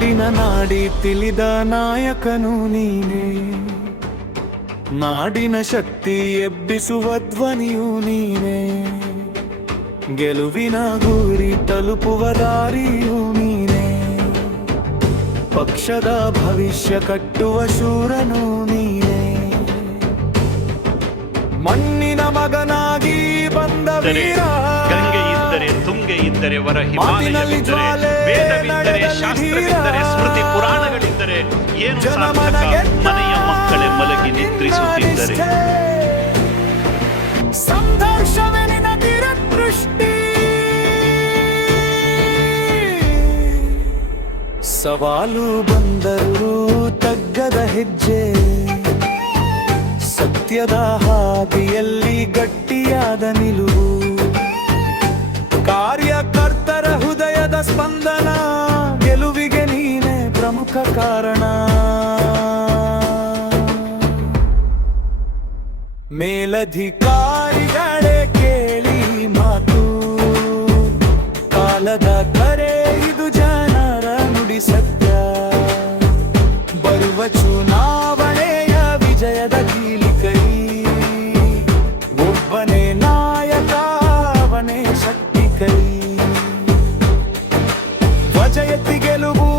ನಾಡಿನ ನಾಡಿ ತಿಳಿದ ನಾಯಕನು ನೀನೇ, ನಾಡಿನ ಶಕ್ತಿ ಎಬ್ಬಿಸುವ ಧ್ವನಿಯು ನೀನೇ, ಗೆಲುವಿನ ಗುರಿ ತಲುಪುವ ದಾರಿಯು ನೀನೇ, ಪಕ್ಷದ ಭವಿಷ್ಯ ಕಟ್ಟುವ ಶೂರನು ನೀನೇ, ಮಣ್ಣಿನ ಮಗನಾಗಿ ಬಂದ ವೀರ. ಗಂಗೆ ಇದ್ದರೆ ತುಂಗೆ ಇದ್ದರೆ ವರ ಹಿಮಾಲಯವಿದ್ದರೆ, ವೇದವಿದ್ದರೆ ಶಾಸ್ತ್ರವಿದ್ದರೆ ಸ್ಮೃತಿ ಪುರಾಣಗಳಿದ್ದರೆ ಏನು ಸಾರ್ಥಕ ಮನೆಯ ಮಕ್ಕಳೇ ಮಲಗಿ ನಿದ್ರಿಸುತ್ತಿದ್ದರೆ. ಸಂಘರ್ಷವೇ ನಿನ್ನ ದೃಷ್ಟಿ, ಸವಾಲು ಬಂದರೂ ತಗ್ಗದ ಹೆಜ್ಜೆ, ಸತ್ಯದ ಹಾದಿಯಲ್ಲಿ ಗಟ್ಟಿಯಾದ ನಿಲುವು, ಕಾರ್ಯಕರ್ತರ ಹೃದಯದ ಸ್ಪಂದನ, ಗೆಲುವಿಗೆ ನೀನೇ ಪ್ರಮುಖ ಕಾರಣ. ಮೇಲಧಿಕಾರಿಗಳೇ ಕೇಳಿ ಮಾತು, ಕಾಲದ ಕರೆ ಇದು ಜನರ ನುಡಿ ಸತ್ಯ, ಬರುವ ಚುನಾವಣೆಯ ವಿಜಯದ ಕೀಲಿಕೈ, ಒಬ್ಬನೇ ನಾಯಕ ಅವನೇ ಶಕ್ತಿ ಕೈ, ಧ್ವಜ ಎತ್ತಿ ಗೆಲುವು